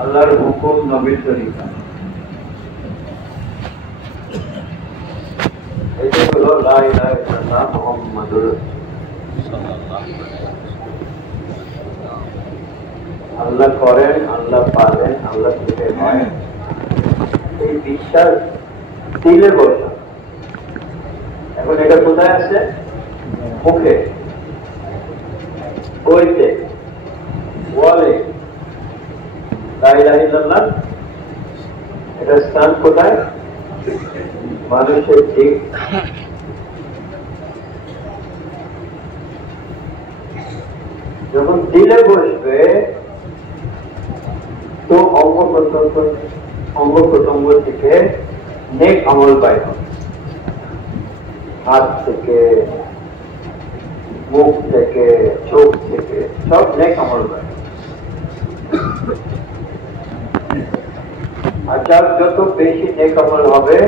আল্লাহর হুকুম, নবীর তরিকা, এটা হলো লা ইলাহা ইল্লাল্লাহ মুহাম্মাদুর রাসূলুল্লাহ। আল্লাহ করেন, আল্লাহ পারেন, আল্লাহ থেকে হয়, এই বিশ্বাস দিলে বসা। এখন এটা কোথায় আছে? মুখে, বইতে, বলে লা ইলাহা ইল্লাল্লাহ। এটা স্থান কোথায়? মানুষের ঠিক যখন দিলে বসবে তো অঙ্গ প্রত্যঙ্গ থেকে নেক আমল বাইর হবে, হাত থেকে, মুখ থেকে, চোখ থেকে, সব নেক আমল বাইর হবে। আর যার যত বেশি নেক আমল হবে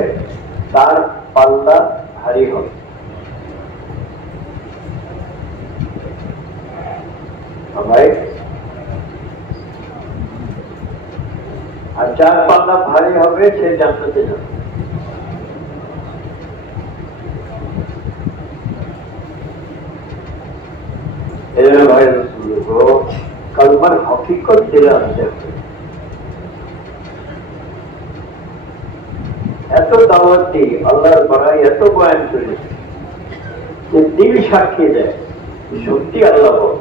তার পাল্লা ভারী হবে। ভাই, আর যার পাল্লা ভারী হবে সে জান্নাতে যাবে। এজন্য ভাই রাসূলুল্লাহ কালমার হকিকত দিলে আনতে হবে। এত দাওয়াত দিই, আল্লাহর বড়াই এত বয়ান করি যে দিল সাক্ষী দেয় সত্যি আল্লাহ বড়।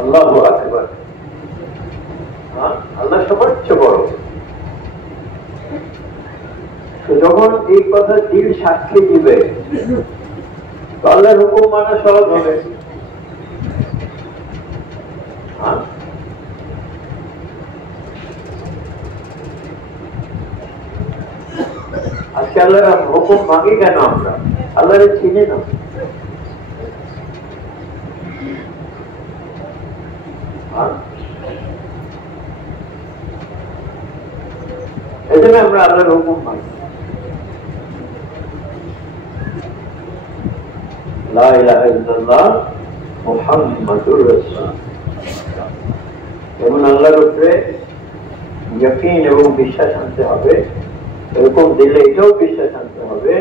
আল্লাহু আকবার। আল্লাহ সবার চেয়ে বড়। যখন এই কথা দিল সাক্ষী দিবে তো আল্লাহর হুকুম মানা সহজ হবে। আজকে আল্লাহর হুকুম মানি কেন আমরা? আল্লাহরে চিনি না। এই জন্য আমরা আল্লাহর হুকুম মানি। লা ইলাহা ইল্লাল্লাহ মুহাম্মাদুর রাসূলুল্লাহ। যেমন আল্লাহর উপরে ইয়াকিন এবং বিশ্বাস আনতে হবে, এরকম দিলে এটাও বিশ্বাস আনতে হবে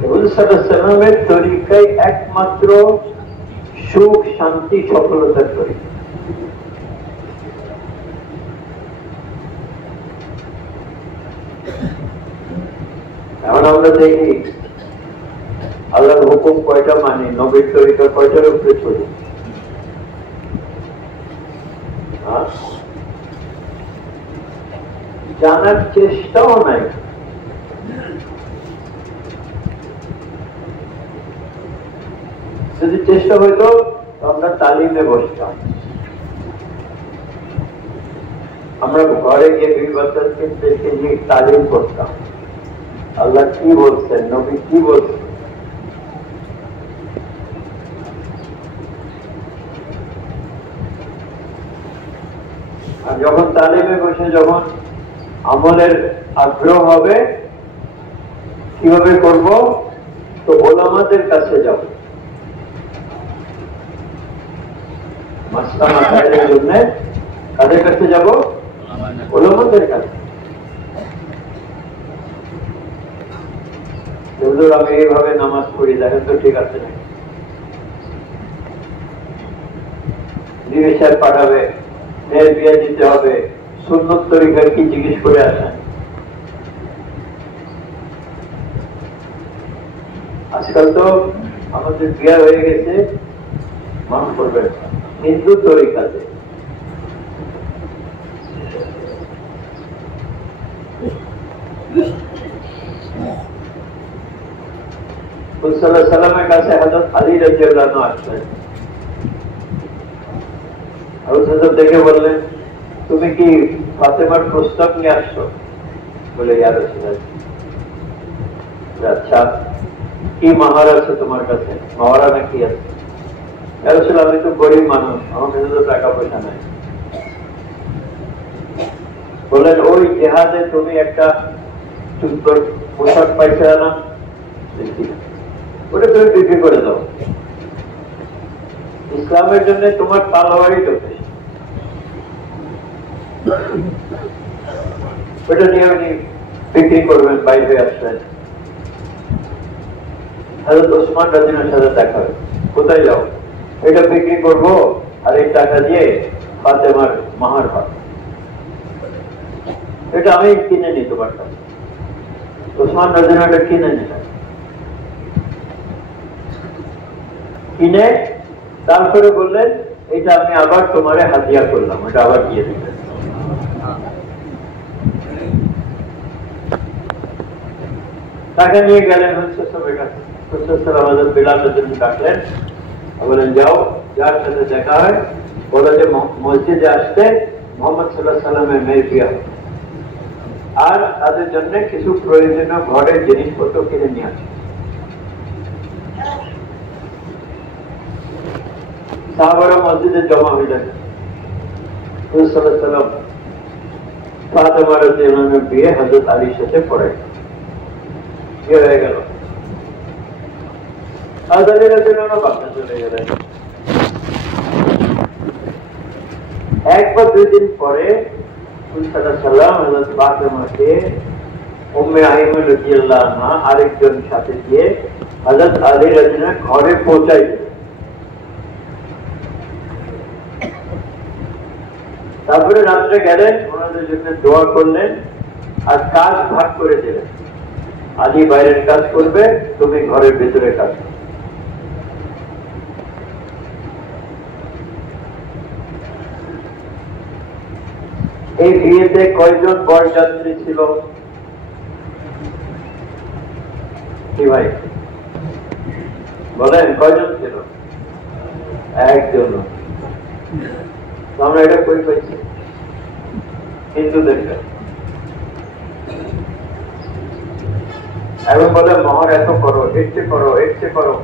রাসূল সাল্লাল্লাহু আলাইহি ওয়াসাল্লামের তরিকায় একমাত্র সুখ, শান্তি, সফলতার তরিকা। এখন আমরা দেখি আল্লাহর হুকুম কয়টা মানি, নবীর তরিকা কয়টার উপরে চলি। জানার চেষ্টাও নাই। যদি চেষ্টা হইতো আমরা তালিমে বসতাম, আমরা ঘরে গিয়ে 2 বছর 3 বছর তালিম করতাম। আল্লাহ কি বলছেন, নবী কি বলছেন। আর যখন তালিমে বসে যখন আমলের আগ্রহ হবে, কিভাবে করব? তো ওলামাদের কাছে যাব। মাসলা মাসাইলের জন্য কাদের কাছে যাব? ওলামাদের কাছে। হুজুর আমি এইভাবে নামাজ পড়ি, দেখেন তো ঠিক আছে না? বিবি সাহেব পাঠাবে, মেয়ের বিয়ে দিতে হবে, সুন্নত তরিকা কি জিজ্ঞেস করে আসেন। আজকাল তো আমাদের বিয়ে হয়ে গেছে, মাফ করবেন, হিন্দু তরিকাতে। সাল্লামের কাছে হযরত আলী রাদিয়াল্লাহু আনহু আসলেন। হযরত দেখে বললেন, তুমি কি ফাতেমার প্রস্তাব নিয়ে আসছো? বলে, ইয়া রাসূলুল্লাহ। আচ্ছা, কি মাহার আছে তোমার কাছে? মাহারা নাকি আছে? ইয়া রাসূলুল্লাহ, আমি তো গরিব মানুষ, আমার কাছে তো টাকা পয়সা নাই। বলেন, ওই জিহাদে তুমি একটা সুন্দর পোশাক পাইছে না, ওটা তুমি বিক্রি করে দাও। ইসলামের জন্য তোমার তালোয়ারই যথেষ্ট। ওইটা নিয়ে উনি বিক্রি করবেন, বাইরে আসলেন। হযরত ওসমান রাদিয়াল্লাহু সাথে দেখা হয়, কোথায় যাও? এটা বিক্রি করবো আর এই টাকা দিয়ে ফাতেমার মাহার পাবো, এটা আমি কিনে নিতে পারতাম। ওসমান রাদিয়াল্লাহু এটা কিনে নিলেন, কিনে তারপরে বললেন এটা আমি আবার তোমারে হাদিয়া করলাম, এটা আবার দিয়ে দিলেন। টাকা নিয়ে গেলেন হুজুরের কাছে। হুজুর সাল্লাল্লাহু বিলালের জন্য ডাকলেন, বললেন যাও, যার সাথে দেখা হয় বলে যে মসজিদে আসতে মুহাম্মদ সাল্লাল্লাহু আলাইহি ওয়াসাল্লামের মেয়ের বিয়ে হবে, আর তাদের জন্য কিছু প্রয়োজনীয় ঘরের জিনিসপত্র কিনে নিয়ে আসে। সাহাবারা মসজিদে জমা হইলেন। হুজুর সাল্লাল্লাহু আলাইহি ওয়াসাল্লাম ফাতেমা রাদিয়াল্লাহু আনহার বিয়ে হযরত আলীর সাথে পড়াই বিয়ে হয়ে গেল। হযরত আলী রাদিয়াল্লাহু আনহু বাসা চলে গেলেন। এক বা দুই দিন পরে হুজুর সাল্লাল্লাহু আলাইহি ওয়াসাল্লাম হযরত ফাতেমাকে উম্মে আইমান রাদিয়াল্লাহু আনহা আরেকজন সাথে দিয়ে হযরত আলী রাদিয়াল্লাহু আনহু ঘরে পৌঁছাই দিলেন। তারপরে রাত্রে গেলেন, ওনাদের জন্য দোয়া করলেন আর কাজ ভাগ করে দিলেন। আলী বাইরের কাজ করবে, তুমি ঘরের ভেতরে কাজ করবে। এই বিয়েতে কয়জন বরযাত্রী ছিল? কি ভাই বলেন, কয়জন ছিল? একজন। আমরা এটা কই পাইছি? হিন্দুদের কাছে। এখন বলে মহর এত করো, এসে করো, এসে করো,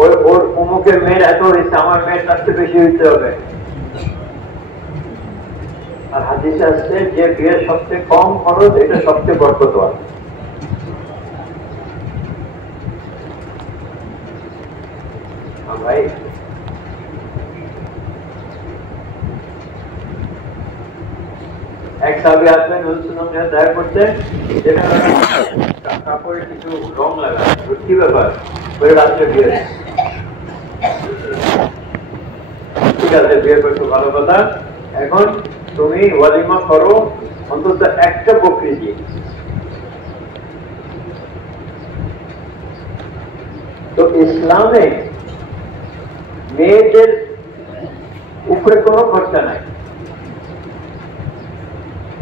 ওর অমুকের মেয়ের এত হয়েছে, আমার মেয়ের তার চেয়ে বেশি হইতে হবে। আর হাদিসে আসছে যে বিয়ের সবচেয়ে কম খরচ এটা সবচেয়ে বরকতওয়ালা। ভাই এক সাহাবী আসলেন, হুজুর সঙ্গে দেখা করতে, যেটা কাপড়ে কিছু রং লাগা, কি ব্যাপার? ওই রাত্রে বিয়ে। ঠিক আছে, বিয়ে করছো ভালো কথা, এখন তুমি ওয়ালিমা করো অন্তত একটা বকরি দিয়ে। তো ইসলামে মেয়েদের উপরে কোনো খরচা নাই।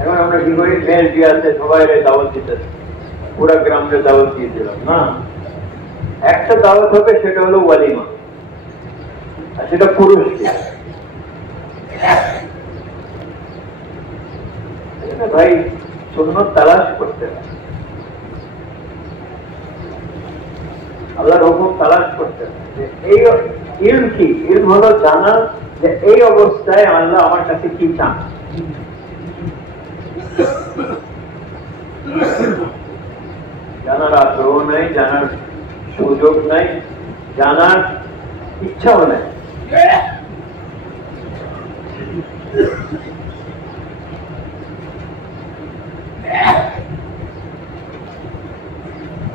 এখন আমরা কি করি, মেয়ের বিয়ে আছে, সবাই দাওয়াত দিতেছে, পুরা গ্রামে দাওয়াত দিয়ে দিলাম না। একটা দাওয়াত হবে, সেটা হলো ওয়ালিমা, আর সেটা পুরুষকে। ভাই সুন্নাত তালাশ করতে হবে, আল্লাহর হুকুম তালাশ করতে হবে। এই ইলম কি? ইলম হলো জানা যে এই অবস্থায় আল্লাহ আমার কাছে কি চান। জানার আগ্রহ নাই, জানার সুযোগ নাই, জানার ইচ্ছাও নাই।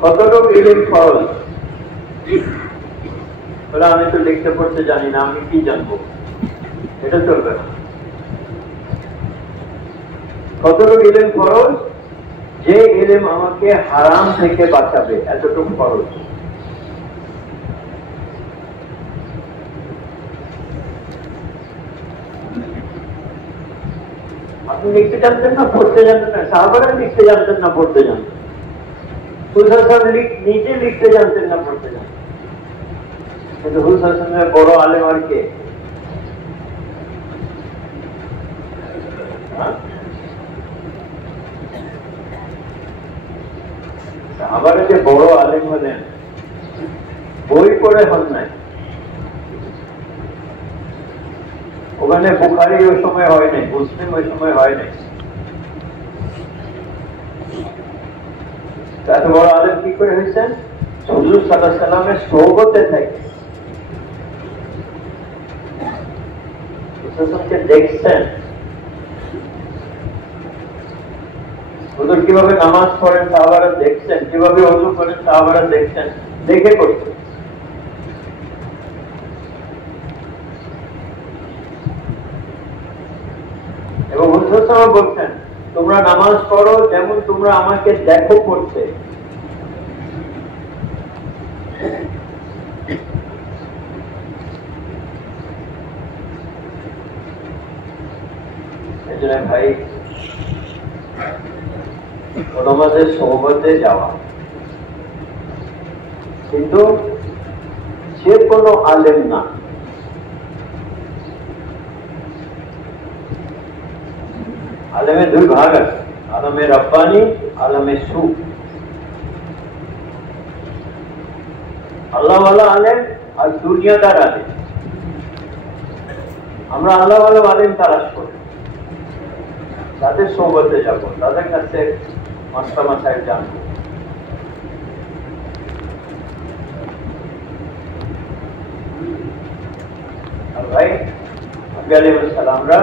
কতটুকু ইলম ফরজ? আমি তো লিখতে পড়তে জানি না, আমি কি জানবো? এটা চলবে না। কতটুকু ইলম ফরজ? যে ইলম আমাকে হারাম থেকে বাঁচাবে, এতটুকু ফরজ। আপনি লিখতে জানতেন না, পড়তে জানতেন না, সাহাবারা লিখতে জানতেন না, পড়তে জানতেন, নিজে লিখতে জানতেন না, পড়তে জানতেন, কিন্তু হুজুর বড় আলেম আর কে? সাহাবারা যে বড় আলেম হলেন, বই পড়ে হন নাই। ওখানে বুখারী ওই সময় হয় নাই, মুসলিম ওই সময় হয় নাই। এত বড় আলেম কি করে হয়েছেন? হুজুর সাল্লাল্লাহু আলাইহি ওয়াসাল্লামের সোহবতে থাকে, হুজুরকে দেখছেন, হুজুর কিভাবে নামাজ পড়েন সাহাবারা দেখছেন, কিভাবে ওযু করেন সাহাবারা দেখছেন, দেখে করছেন। এবং হুজুর সাহেব বলছেন, তোমরা নামাজ পড়ো যেমন তোমরা আমাকে দেখো করতে। ভাই, ওলামাদের সোহবতে যাওয়া, কিন্তু যে কোনো আলেম না। আলেমে দুই ভাগ আছে, আলমে রব্বানি, আলমে সু। আল্লাহওয়ালা আলেম আর দুনিয়াদার আলেম। আমরা আল্লাহওয়ালা আলেম তালাশ করি, তাদের সোহবতে যাব, তাদের কাছে মাসলা সাহেব জানবো। আর ভাই সালামরা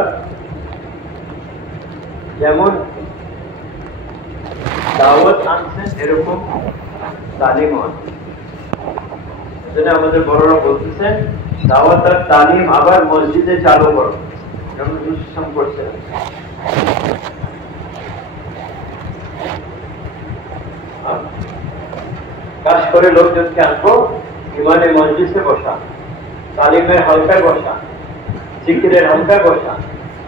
যেমন দাওয়াত আনছেন এরকম তালিম আনছেন। আমাদের বড়রা বলতেছেন দাওয়াত আর তালিম আবার মসজিদে চালু করো, যেমন সিস্টেম করছে। কাজ করে লোকজনকে আনবো, ইমানে মসজিদে বসা, তালিমের হালকায় বসা, জিকিরের হালকায় বসা,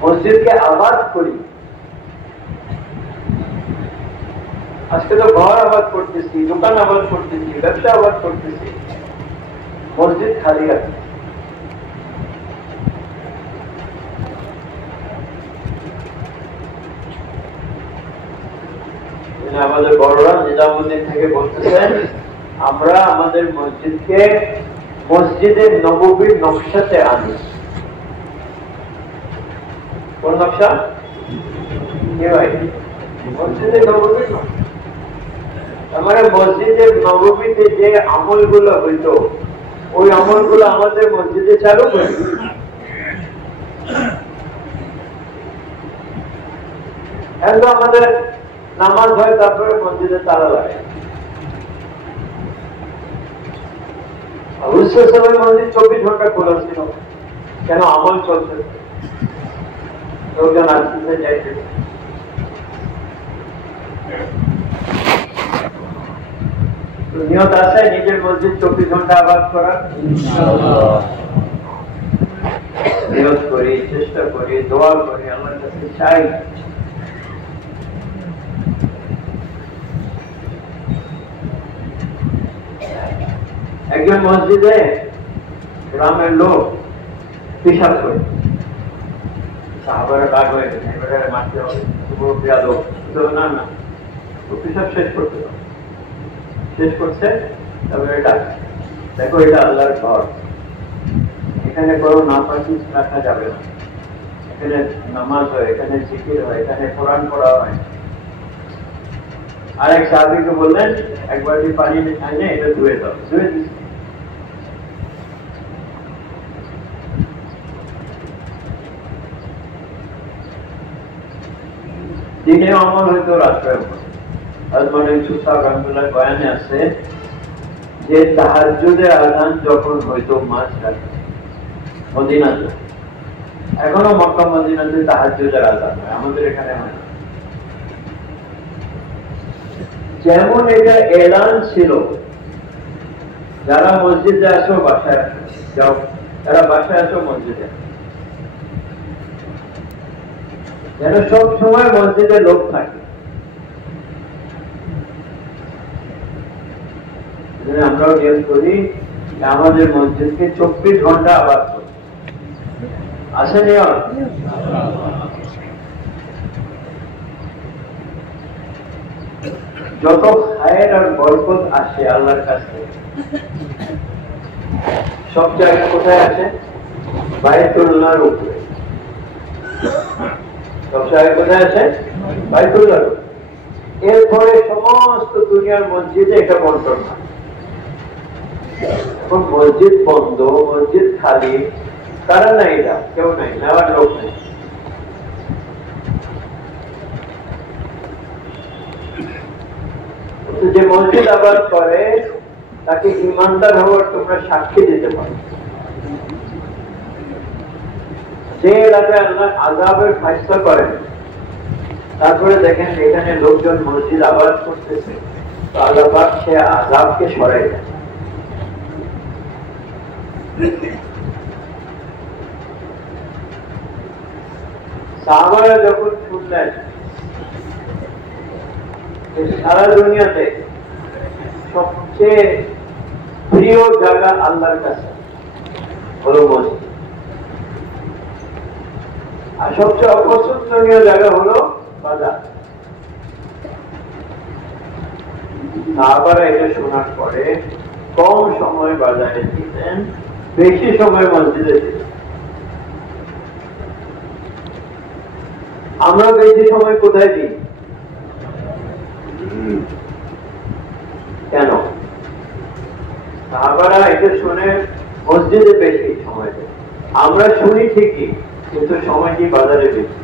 মসজিদকে আবাদ করি। আজকে তো ঘর আবাদ করতেছি, দোকান আবাদ করতেছি, ব্যবসা আবাদ করতেছি, মসজিদ খালি আছে। আমাদের বড়রা নিজামুদ্দিন থেকে বলতেছেন, আমরা আমাদের মসজিদকে মসজিদের নববীর নকশাতে আনি। কোন নকশা? কি ভাই? মসজিদের নববীর নকশা। আমার মসজিদের নববীতে যে আমলগুলো হইতো, ওই আমলগুলো আমাদের মসজিদে চালু করি। এখন আমাদের নামাজ হয়, তারপরে মসজিদে তালা লাগে। অবশ্যই সময় মসজিদ 24 ঘন্টা খোলা ছিল, কেন? আমল চলছে, লোকজন আসতে যাইতে। নিয়ত আছে নিজের মসজিদ 24 ঘন্টা আবাদ করার। নিয়ত করি, চেষ্টা করি, দোয়া করি, আমার কাছে চাই। একজন মসজিদে গ্রামের লোক পেশাব করে, সাহাবারা রাগ হয়ে গেছে, এবারে মারতে হবে, না না, পেশাব শেষ করতে হবে। শেষ করছে, তারপরে দেখো এটা আল্লাহর ঘর, এখানে কোনো নাপাকি রাখা যাবে না, এখানে নামাজ হয়, এখানে জিকির হয়, এখানে কোরআন পড়া হয়। আরেক সাহাবীকে বললেন, একবার পানি এনে এটা ধুয়ে দাও, ধুয়ে দিচ্ছে। দিনে আমল হইতো, রাত্রে বয়ানে আছে যে তাহাজ্জুদের আযান যখন হইতো মাঝরাতে মদিনাতে, এখনো মক্কা মদিনাতে তাহাজ্জুদের আযান হয়, আমাদের এখানে হয় না। যেমন এটা এলান ছিল, যারা মসজিদে আসো বাসায় যাও, যারা বাসায় আসো মসজিদে, যেন সব সময় মসজিদে লোক থাকে। আমরাও নিয়ত করি আমাদের মসজিদকে 24 ঘন্টা আবাদ করি। আসে নিয়ত? যত খায়ের আর বরকত আসে আল্লাহর কাছে, সব জায়গায় কোথায় আসে? বাইতুল্লাহর উপরে। সব জায়গায় কোথায় আসে? বাইতুল্লাহর উপরে। এরপরে সমস্ত দুনিয়ার মসজিদে এটা বন্টন হয়। এখন মসজিদ বন্ধ, মসজিদ খালি, তারা নাই, কেউ নাই, নেওয়ার লোক নেই। যে মসজিদ আবাদ করে তাকে ইমানদার হওয়ার তোমরা সাক্ষী দিতে পারো। যে এলাকায় আল্লাহ আযাবের ফায়সালা করেন, তারপরে দেখেন এখানে লোকজন মসজিদ আবাদ করতেছে, তো আল্লাহ পাক সে আযাবকে সরাই দেন। সাহাবারা যখন শুনলেন সারা দুনিয়াতে সবচেয়ে প্রিয় জায়গা আল্লাহর কাছে হলো মসজিদ, আর সবচেয়ে অপছন্দনীয় জায়গা হলো বাজার। সাহাবারা এটা শোনার পরে কম সময় বাজারে দিতেন, বেশি সময় মসজিদে দিতেন। আমরা বেশি সময় কোথায় দিই? কেন? সাহাবারা এটা শুনে মসজিদে বেশি সময় দেয়, আমরা শুনি ঠিকই কিন্তু সময় দিই বাজারে বেশি।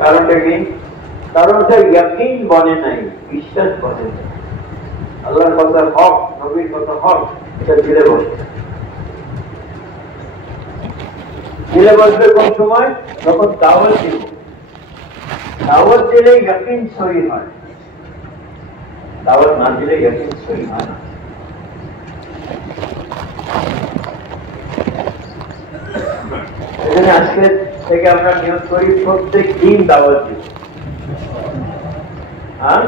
কারণটা কি? কারণটা ইয়াকিন বনে নাই, বিশ্বাস বনে নাই। আল্লাহর কথা হক, নবীর কথা হক, এটা দিলে বসে। দিলে বসবে কোন সময়? যখন দাওয়াত দিব। দাওয়াত দিলে ইয়াকিন সহি হয়, দাওয়াত না দিলে ইয়াকিন সহি হয় না। এখানে আজকে থেকে আমরা নিয়োগ করি প্রত্যেক দিন দাওয়াত দিব। হ্যাঁ,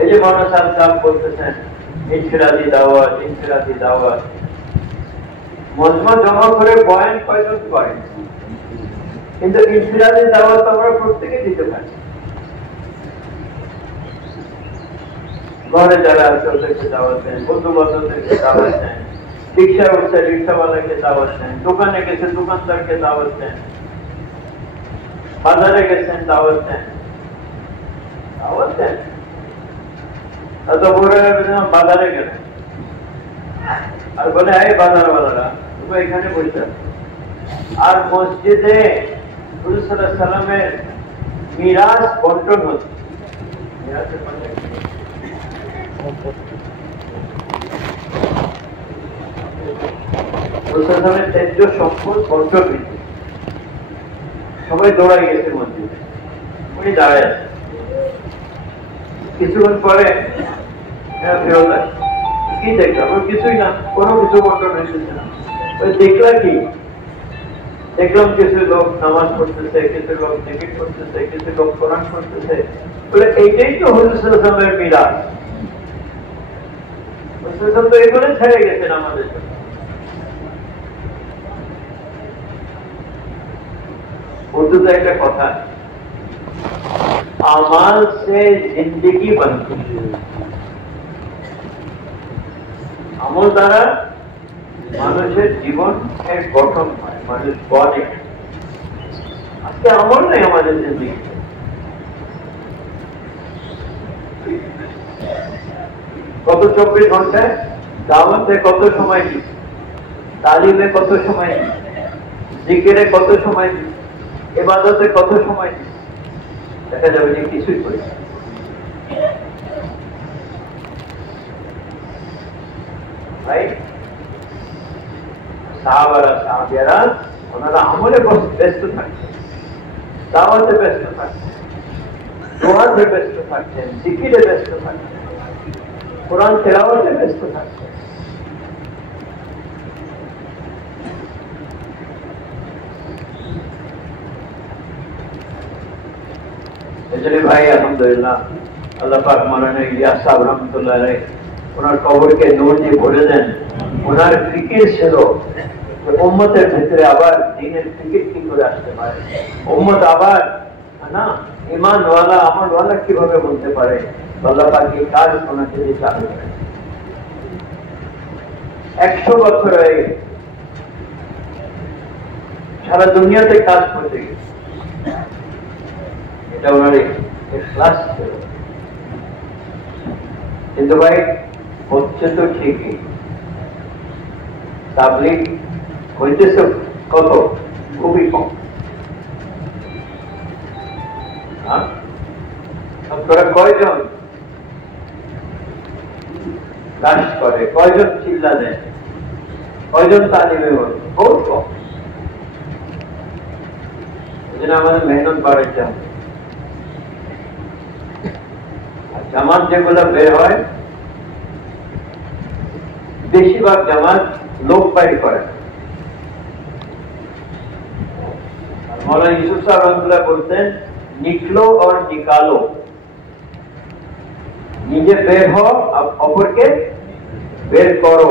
এই যে মৌলানা সাহেব বলতেছেন ইনফিরাদি দাওয়াত, ইনফিরাদি দাওয়াত, মজমা জমা করে বয়ান কয়জন করেন, কিন্তু ইনফিরাদি দাওয়াত আমরা প্রত্যেকে দিতে পারি। ঘরে যারা আছে ওদেরকে দাওয়াত দেন, বন্ধু বান্ধবদেরকে দাওয়াত দেন, রিক্সা উঠছে রিক্সাওয়ালাকে দাওয়াত দেন, দোকানে গেছে দোকানদারকে দাওয়াত দেন, বাজারে গেছেন দাওয়াত দেন, দাওয়াত দেন। এত বড় বাজারে গেলেন আর বলে এই বাজারওয়ালারা তুমি এখানে বসে, আর মসজিদে রাসূল সাল্লাল্লাহু আলাইহি ওয়াসাল্লামের মিরাজ বন্টন হচ্ছে। সম্পদ বন্টন হয়েছে, সবাই দৌড়াই গেছে মসজিদে, উনি দাঁড়ায় আছে। কিছুক্ষণ পরে ফেরত আসে, কি দেখলাম? কিছুই না, কোনো কিছু বন্টন হয়েছে না। ওই দেখলা কি? দেখলাম কিছু লোক নামাজ পড়তেছে, কিছু লোক জিকির করতেছে, কিছু লোক কোরআন পড়তেছে। বলে এইটাই তো হুজুর সাল্লাল্লাহু আলাইহি ওয়াসাল্লামের মিরাজ। রাসূল তো এগুলো ছেড়ে গেছেন আমাদের জন্য। উর্দুতে একটা কথা, আমাল সে জিন্দেগি बनती है, আমল দ্বারা মানুষের জীবন এর গঠন হয়, মানুষ বনে। আজকে আমল নেই আমাদের জিন্দেগিতে। গত 24 ঘন্টায় দাওয়াতে কত সময় দিই, তালিমে কত সময় দিই, জিকিরে কত সময় দিই, ইবাদতে কত সময় দিই, দেখা যাবে যে কিছুই করি। ভাই সাহাবারা সাহাবিয়ারা ওনারা আমলে ব্যস্ত থাকতেন, দাওয়াতে ব্যস্ত থাকতেন, দোয়াতে ব্যস্ত থাকতেন, জিকিরে ব্যস্ত থাকতেন, কোরআন তেলাওয়াতে ব্যস্ত থাকতেন। এজন্য ভাই আলহামদুলিল্লাহ আল্লাহ পাক মাওলানা ইলিয়াস সাহেব রহমাতুল্লাহ আলাইহি ওনার কবরকে নূর দিয়ে ভরে দেন। ওনার ফিকির ছিল যে উম্মতের ভিতরে আবার দ্বীনের ফিকির কি করে আসতে পারে, উম্মত আবার না ঈমানওয়ালা আমলওয়ালা কিভাবে বলতে পারে। আল্লাহ পাক এই কাজ ওনাকে দিয়ে চালু করেন। 100 বছর হয়ে গেছে, সারা দুনিয়াতে কাজ করতে গেছে। এটা ওনার ইখলাস ছিল। কিন্তু ভাই হচ্ছে তো ঠিকই, তাবলীগ হইতেছে কত? খুবই কম। শতকরা কয়জন দাস করে, কয়জন চিল্লা দেয়, কয়জন তালিমে বলে? বহুত কম। এই জন্য আমাদের মেহনত বাড়াইতে হবে। আর জামাত যেগুলো বের হয়, বেশিরভাগ জামাত লোক বাইর করে। मौलाना यूसुफ साहब रहमतुल्लाह बोलते हैं, निकलो और निकालो, নিজে বের হও, অপরকে বের করো।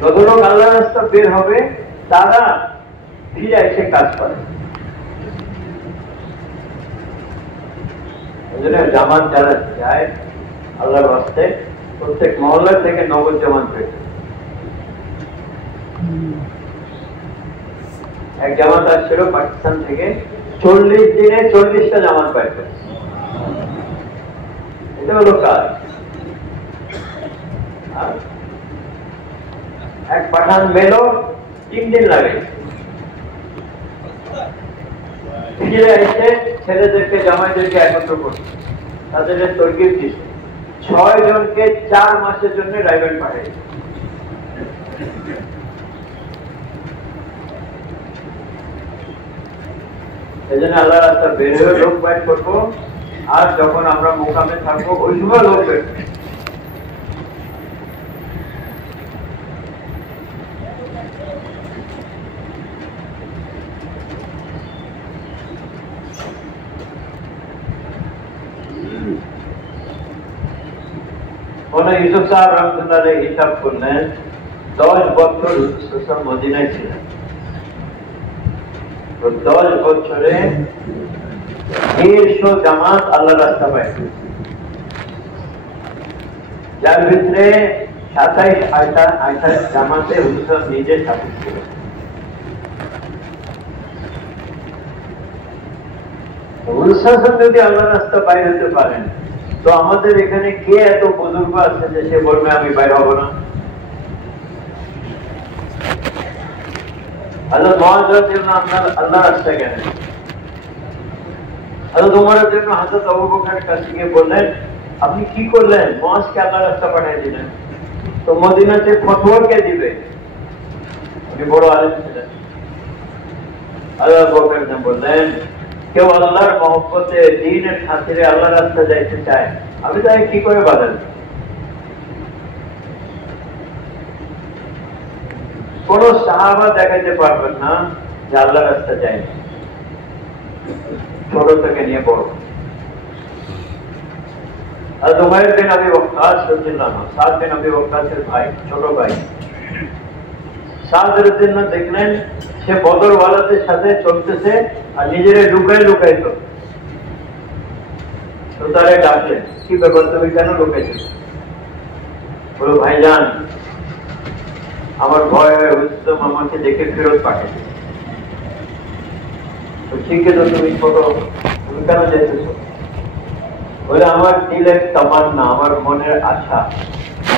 যত লোক আল্লাহর রাস্তা বের হবে তারা ফিরে এসে কাজ করে। জামাত যারা যায় আল্লাহর রাস্তায়, প্রত্যেক মহল্লা থেকে নগদ জামাত পেয়ে। এক জামাত আসছিল পাকিস্তান থেকে, 40 দিনে 40টা জামাত বাইর করেছে। এটা হলো কাজ। এক পাঠান মেলো 3 দিন লাগে, ফিরে এসে ছেলেদেরকে জামাইদেরকে একত্র করছে, তাদের তরকিব দিচ্ছে। 6 জনকে 4 মাসের জন্য রাইবেন পাঠিয়েছে। এই জন্য আল্লাহ রাস্তা বের হয়ে লোক বাইর করবো, আর যখন আমরা মোকামে থাকবো ওই সময় লোক বের। ইউসুফ সাহেব রহমতুল্লাহ হিসাব করলেন, 10 বছর মদিনায় ছিলেন। 10 বছরে 150 জামাত আল্লাহ রাস্তা পায়, যার ভিতরে 27-28 জামাতে হুজুর নিজে সাথে ছিল। হুজুর যদি আল্লাহ রাস্তা বাইরে হতে পারেন, তো আমাদের এখানে কে এত বুজুর্গ আছে যে সে বলবে আমি বাইরে হব না? আল্লাহ মহাজের জন্য আল্লাহ রাস্তা কেন? আল্লাহ তোমার জন্য হযরত আবু বকরের কাছে গিয়ে বললেন, আপনি কি করলেন? মহাজকে আল্লাহ রাস্তা পাঠিয়ে দিলেন, তো মদিনাতে ফতোয়া কে দিবে? উনি বড় আলেম ছিলেন। আল্লাহ বকর বললেন, কেউ আল্লাহর মহব্বতে দ্বীনের খাতিরে আল্লাহ রাস্তা যাইতে চায়, আমি তাই কি করে বাধা দিই? কোন সাহাবা দেখাতে পারবেন না যে আল্লাহ রাস্তা যায়নি, ছোট থেকে নিয়ে বড়। আর উমাইর বিন আবি ওয়াক্কাস রাদিয়াল্লাহু আনহু, সাদ বিন আবি ওয়াক্কাসের ভাই, ছোট ভাই। সাদ রাদিয়াল্লাহু আনহু দেখলেন সে বদর ওয়ালাদের সাথে চলতেছে আর নিজের লুকায় লুকায় তো তারা ডাকলেন, কি ব্যাপার তুমি কেন লুকাইছো? বলো, ভাইজান আমার ভয় হয়ে হুজুর আমাকে দেখে ফেরত পাঠিয়েছে। তো ঠিক আছে, তুমি ছোট, তুমি কেন যেতেছো? বলে, আমার দিলের তামান্না, আমার মনের আশা,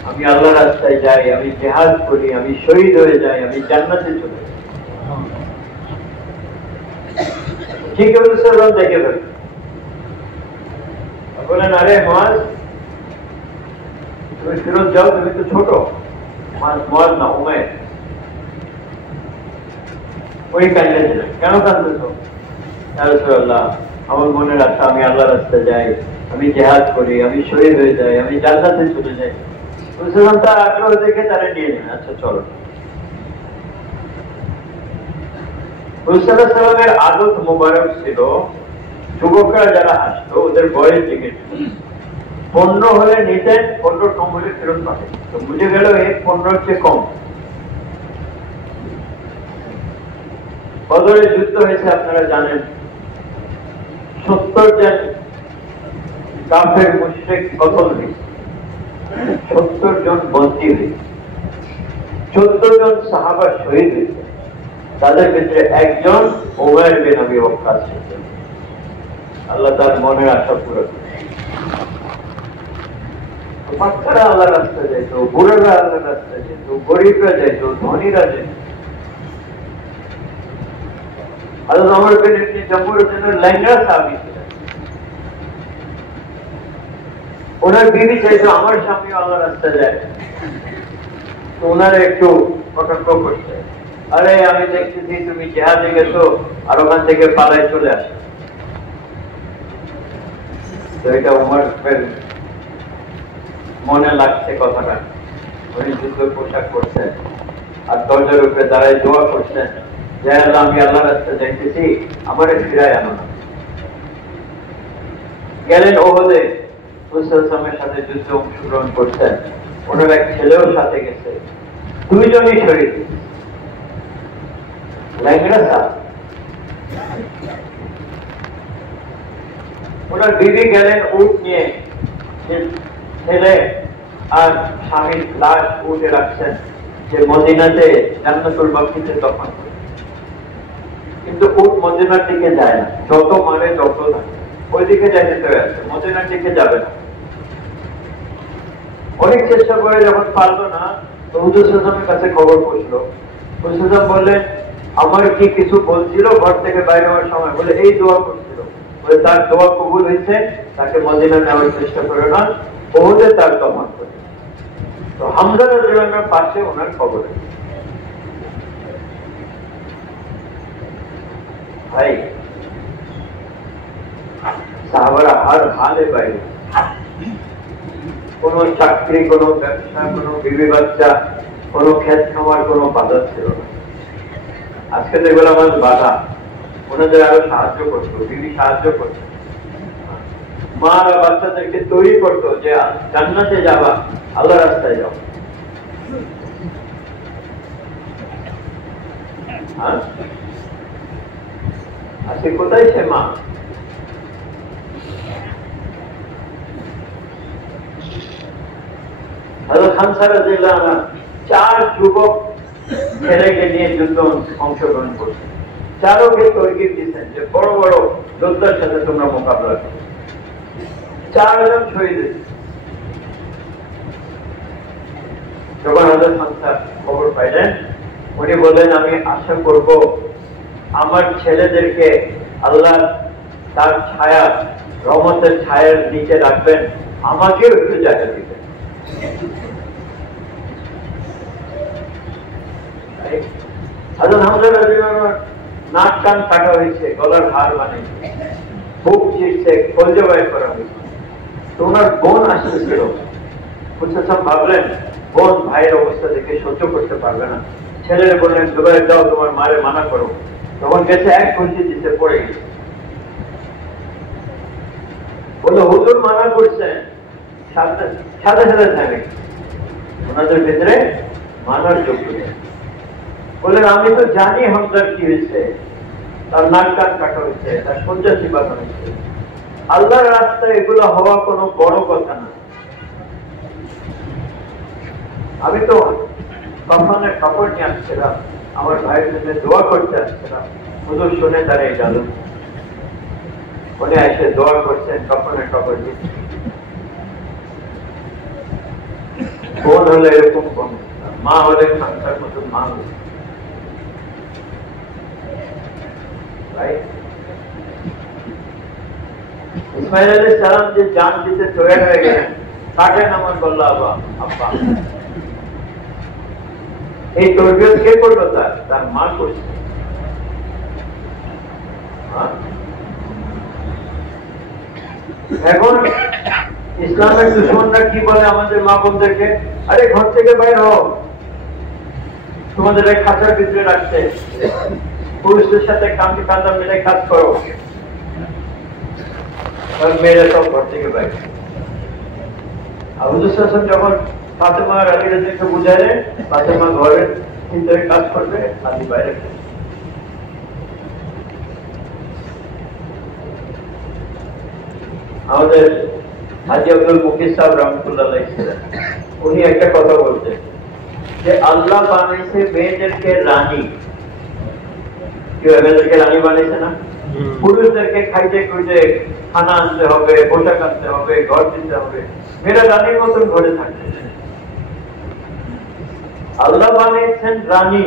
আমি আল্লাহ রাস্তায় যাই, আমি জিহাদ করি, আমি শহীদ হয়ে যাই, আমি জান্নাতে চলে যাই। ঠিক আছে স্যার, দেখে ফেল। বলেন, আরে মাস তুমি ফেরত যাও, তুমি তো ছোট। মাস না, উমাইর। ওই কাঁদতেছিলেন, কেন কাঁদতেছো? ইয়া রাসূলুল্লাহ, আমার মনের আশা, আমি আল্লাহ রাস্তায় যাই, আমি জিহাদ করি, আমি শহীদ হয়ে যাই, আমি জান্নাতে চলে যাই। মুসলমান তার আগ্রহ দেখে তারা নিয়ে নেন, আচ্ছা চলো। রাসূলুল্লাহ আদত মুবারক ছিল, যুবকরা যারা আসতো ওদের বয়স দিকে 15 হলে নিতেন, 15 কম হলে ফেরত পাঠাতেন। তো বুঝে গেল এই 15 চেয়ে কম। বদরে যুদ্ধ হয়েছে, আপনারা জানেন, 70 জন কাফের মুশরিক কতল হয়েছে, 70 জন বন্দী হয়েছে, 14 জন সাহাবা শহীদ হয়েছে। তাদের ভিতরে একজন উমাইর বিন আবি ওয়াক্কাস ছিলেন। আল্লাহ তার মনের আশা পূরণ করেন। বাচ্চারা আল্লাহ রাস্তায় যেত, বুড়ারা আল্লাহ রাস্তায় যেত, গরিবরা যেত, ধনীরা যেত। হযরত ওমর বিন জম্মুর জন্য ল্যাংড়া সাহাবী ছিলেন। ওনার বিবি চাইতো আমার স্বামী আল্লাহ রাস্তায় যায়, তো ওনারা একটু কটাক্ষ করছে, আরে আমি দেখতেছি তুমি জিহাদে গেছো আর ওখান থেকে পালাই চলে আসো। তো এটা উমর মনে লাগছে কথাটা। উনি যুদ্ধ পোশাক করছেন আর দরজার উপরে দাঁড়ায় দোয়া করছেন যে আল্লাহ আমি আল্লাহ রাস্তায় যাইতেছি, আমার ফিরায় আনো না। গেলেন ওহদে, রাসূলের সাথে যুদ্ধে অংশগ্রহণ করছেন, ওনার এক ছেলেও সাথে গেছে, দুইজনই শহীদ। ল্যাংড়া সাহাবী। ওনার বিবি গেলেন উট নিয়ে, ছেলে আর স্বামীর লাশ উঠে রাখছেন যে মদিনাতে জান্নাতুল বাকিতে দফন করবে। কিন্তু উট মদিনার দিকে যায় না, যত মানে যত থাকে ওই দিকে যাইতে চলে আসে, মদিনার দিকে যাবে না। অনেক চেষ্টা করে যখন পারলো না, তো হুজুর সাল্লাল্লাহু কাছে খবর পৌঁছলো। হুজুর সাল্লাল্লাহু বললেন আমার কি কিছু বলছিল ঘর থেকে বাইরে হওয়ার সময়? বলে এই দোয়া করছিল, বলে তার দোয়া কবুল হয়েছে, তাকে মদিনা নেওয়ার চেষ্টা করে না, ওহুদে তার দমন করে। তো হামজা রাদিয়াল্লাহু আনহুর পাশে ওনার কবর। ভাই সাহাবারা হর হালে বাইরে, কোন চাকরি, কোন ব্যবসা, কোন বিবি বাচ্চা, কোন ক্ষেত খামার, কোন বাধা ছিল না। আজকে তো এগুলো আমার বাধা। ওনাদের আরো সাহায্য করতো, বিবি সাহায্য করতো, মা বাচ্চাদেরকে তৈরি করতো যে জান্নাতে যাবা, আল্লাহ রাস্তায় যাও। আজকে কোথায় সে মা? চার যুবক ছেলেকে নিয়ে যুদ্ধ অংশগ্রহণ করছে, চারোকে তৈরি দিয়েছেন যে বড় বড় যোদ্ধার সাথে তোমরা মোকাবিলা করো। চারজন শহীদ। যখন হযরত হামজা খবর পাইলেন, উনি বললেন আমি আশা করব আমার ছেলেদেরকে আল্লাহ তার ছায়া, রহমতের ছায়ার নিচে রাখবেন, আমাকেও একটু জায়গা দিবেন। হযরত হামজা রাদিয়াল্লাহু আনহু নাক কান কাটা হয়েছে, গলার হাড় বানিয়েছে, বুক চিরছে, কলজা বাইর করা হয়েছে। তো ওনার বোন আসতেছিল, সব ভাবলেন বোন ভাইয়ের অবস্থা দেখে সহ্য করতে পারবে না, ছেলের বললেন জুবাইর দাও, তোমার মারে মানা করো। তখন গেছে এক ঘন্টি দিতে পড়ে গেছে, বললো হুজুর মানা করছেন, সাথে সাথে থামে ওনাদের ভিতরে মানার যোগ্য। বললেন আমি তো জানি হামজার কি হয়েছে, তার নাক কান কাটা হয়েছে, তার শয্যা চিবানো হয়েছে। আল্লাহর রাস্তায় এগুলো হওয়া কোনো বড় কথা না। আমি তো কফনের কাপড় নিয়ে আসছিলাম, আমার ভাইয়ের জন্য দোয়া করতে আসছিলাম, হুজুর শুনে দাঁড়িয়ে গেল, উনি এসে দোয়া করছেন, কফনের কাপড় দিচ্ছেন। বোন হলে এরকম বোন, মা হলে সংসার মতো মা হলে। ইসমাইল আলাইহিস সালাম যে জান দিতে তৈরি হয়ে গেলেন, তাকে নামান বলল আব্বা। এই তরবিয়ত কে করলো? তার মা করছে। এখন ইসলামের দুশমনরা কি বলে আমাদের মা বোনদেরকে? আরে ঘর থেকে বাইর হও, তোমাদের এক খাঁচার ভিতরে রাখছে, পুরুষদের সাথে কাঁধে কাঁধা মিলে কাজ করো। মেয়েরা সব ঘর থেকে বাইরে। আর হুজুর সাল্লাল্লাহু আলাইহি ওয়াসাল্লাম যখন ফাতেমা রাদিয়াল্লাহু আনহা বুঝাইলেন ফাতেমা ঘরের ভিতরে কাজ করবে, আলী বাইরে। আমাদের হাজী আব্দুল মুকিত সাহেব রহমতুল্লাহ আলাইহি ছিলেন, উনি একটা কথা বলতেন যে আল্লাহ বানাইছে মেয়েদেরকে রানী। কেউ মেয়েদেরকে রানী বানাইছে না? পুরুষদেরকে খাইতে খুঁজে খানা আনতে হবে, পোশাক আনতে হবে, ঘর দিতে হবে, মেয়েরা রানীর মতন ঘরে থাকবে। আল্লাহ বানিয়েছেন রানী,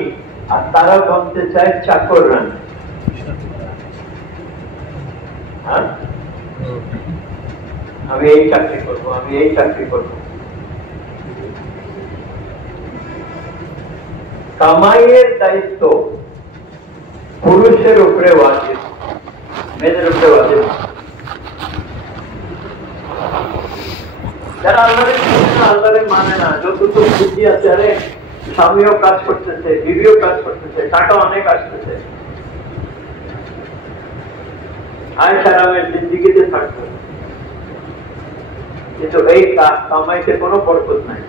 আর তারা বলতে চায় চাকর রানী। হ্যাঁ, আমি এই চাকরি করবো, আমি এই চাকরি করবো। কামাইয়ের দায়িত্ব পুরুষের উপরে ওয়াজিব, মেয়েদের উপরে ওয়াজিব। যারা আল্লাহরে মানে না, যতটুকু বুদ্ধি আছে, আরে স্বামীও কাজ করতেছে, বিবিও কাজ করতেছে, টাকা অনেক আসতেছে, আয়েশারামের জিন্দিগিতে থাকতো, কিন্তু এই কামাইতে কোনো বরকত নাই।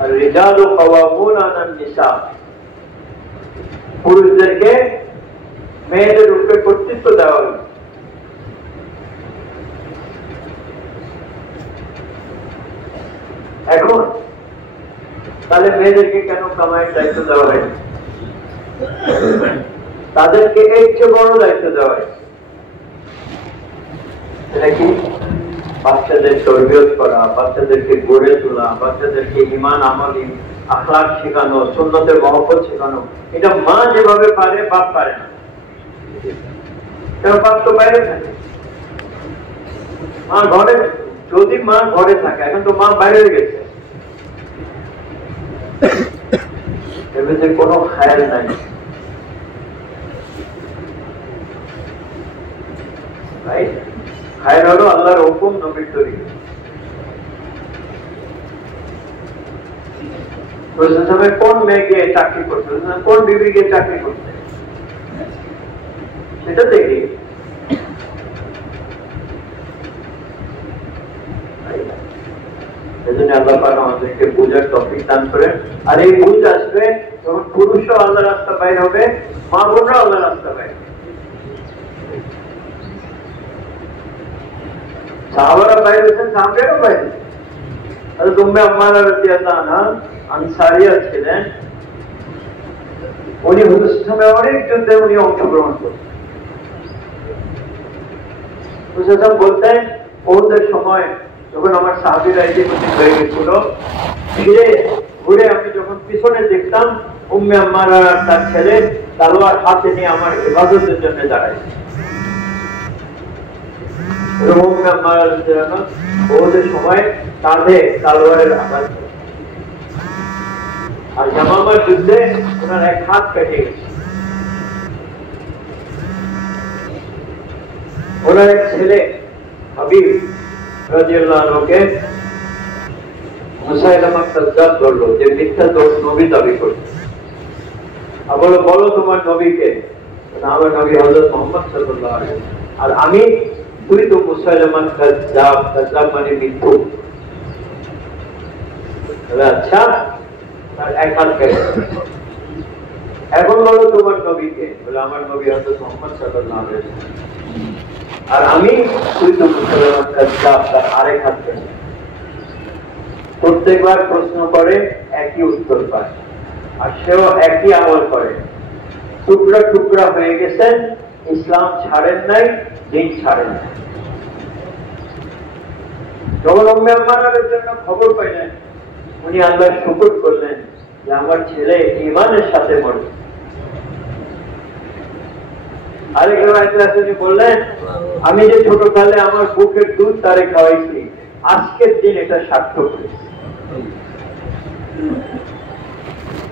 আর রিজালু কাওয়ামুনা আলান নিসা, পুরুষদেরকে মেয়েদের উপরে কর্তৃত্ব দেওয়া হয়েছে। এখন তাহলে মেয়েদেরকে কেন কামাইয়ের দায়িত্ব দেওয়া হয়? তাদেরকে এর চেয়ে বড় দায়িত্ব দেওয়া হয়, সেটা কি? বাচ্চাদের তরবিয়ত করা, বাচ্চাদেরকে গড়ে তোলা, বাচ্চাদেরকে ঈমান আমল আখলাক শেখানো, সুন্নতের মহব্বত শেখানো। এটা মা যেভাবে পারে বাপ পারে না। বাপ তো বাইরে থাকে, মা ঘরে, যদি মা ঘরে থাকে, এখন তো মা বাইরে গেছে, এমনিতে কোনো খায়াল নাই। খায়ের হলো আল্লাহর হুকুম, নবীর তরিকা। কোন মেয়েকে চাকরি করতে, কোন বিবিকে চাকরি করতে, সেটা দেখি। সেজন্য আল্লাহ পাক আমাদেরকে বুঝার তৌফিক দান করেন। আর এই বুঝ আসবে যখন পুরুষও আল্লাহ রাস্তা বাইর হবে, মা বোনরাও আল্লাহ রাস্তা বাইর হবে। সাহাবারা বাইরে হয়েছেন, সাহাবারাও বাইরে। উম্মে আম্মারা রাদিয়াল্লাহু আনহা আনসারিয়া ছিলেন, উনি হুজুর সাল্লাল্লাহু আলাইহি অনেক যুদ্ধে উনি অংশগ্রহণ করতেন। হুজুর বলতেন, ওদের সময় যখন আমার সাহাবীরা ইতিমধ্যে হয়ে গেছিল, ফিরে ঘুরে আমি যখন পিছনে দেখতাম, উম্মে আম্মারা তার ছেলে তলোয়ার হাতে নিয়ে আমার ইবাদতের জন্য দাঁড়াইছে। ওদের সময় কাঁধে তলোয়ারের আঘাত, আর ইয়ামামার যুদ্ধে ওনার এক হাত কেটে গেছে। ওনার এক ছেলে হাবিব রাদিয়াল্লাহু আনহুকে মুসাইলামা কাজ্জাব ধরলো, যে মিথ্যা নবী দাবি করছে। আর বলো তোমার নবীকে। আমার নবী হযরত মুহাম্মদ সাল্লাল্লাহু আলাইহি ওয়াসাল্লাম, আর আমি, তুই তো মুসাইলামা কাজ্জাব, কাজ্জাব মানে মিথ্যুক। আচ্ছা, আর এক হাত কেটে। এখন বলো তোমার নবীকে। বলে আমার নবী হযরত মুহাম্মদ সাল্লাল্লাহু আলাইহি ওয়াসাল্লাম, আর আমি, তুই তো মুসাইলামা কাজ্জাব, তার আরেক হাত কেটে। প্রত্যেকবার প্রশ্ন করে, একই উত্তর পায়, আর সেও একই আমল করে। টুকরা টুকরা হয়ে গেছেন, ইসলাম ছাড়েন নাই, দিন ছাড়েন নাই। যখন উম্মে আম্মারের জন্য খবর পাইলেন, উনি আল্লাহর শুকর করলেন যে আমার ছেলে ঈমানের সাথে মরবে। আরেক রাতে উনি বললেন, আমি যে ছোট কালে আমার বুকের দুধ তারে খাওয়াইছি, আজকের দিন এটা সার্থক হয়েছে।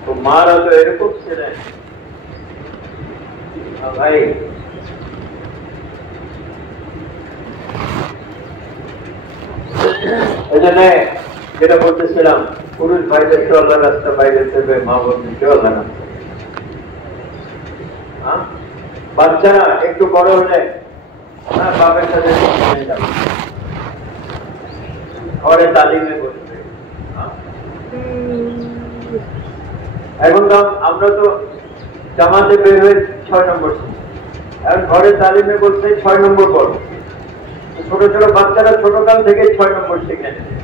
তো মারা তো এরকম ছিলেন ভাই। এই জন্য যেটা বলতেছিলাম, পুরুষ ভাইদেরকে আল্লাহ রাস্তা বাইরে দেবে, মা বোনদেরকে আল্লাহ রাস্তা। বাচ্চারা একটু বড় হলে বাপের সাথে ঘরে তালিমে বসবে। এখন তো আমরা তো জামাতে বের হয়ে 6 নম্বর, এখন ঘরে তালিমে বলছে 6 নম্বর পড়ো। ছোট ছোট বাচ্চারা ছোটকাল থেকে 6 নম্বর শিখে নেবে,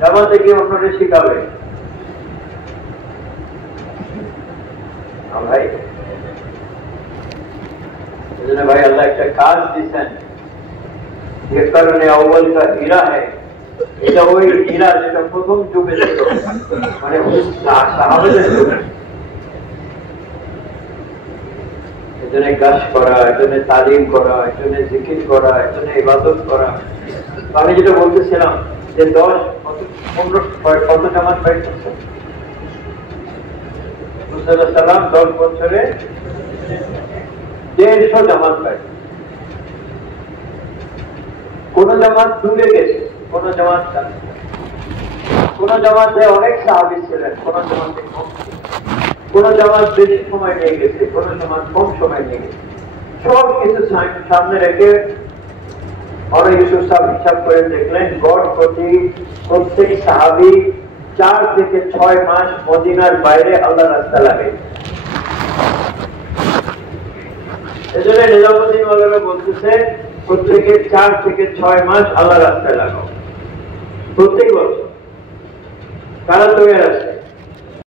জামাতে গিয়ে অন্যরা শিখাবে। ভাই ভাই আল্লাহ একটা কাজ দিচ্ছেন, যে কারণে আউয়াল কা হীরা है, এটা ওই হীরা যেটা প্রথম যুগে ছিল, মানে সাহাবাদের যুগে। একজনে কাজ করা, একজনে তালিম করা, একজনে জিকির করা, একজনে ইবাদত করা। আমি যেটা বলতেছিলাম যে 10 কত জামাত বাইর করছে মুসা আলাইহিস সালাম 10 বছরে 150 জামাত বাইর। কোন জামাত ডুবে গেছে, কোন জামাত কোন জামাতে অনেক সাহাবী ছিলেন, কোন জামাতে কম, কোন জামাত বেশি সময় নিয়ে গেছে, কোন জামাত কম সময় নিয়ে গেছে। সব কিছু সামনে রেখে মৌলানা ইউসুফ সাহেব হিসাব করে দেখলেন গড় প্রত্যেক সাহাবী 4 থেকে 6 মাস মদিনার বাইরে আল্লাহর রাস্তা লাগে। এজন্য নিজামুদ্দিন ওয়ালারা বলতেছে প্রত্যেকে 4 থেকে 6 মাস আল্লাহর রাস্তায় লাগাও প্রত্যেক বছর। কারা তৈরি আছে?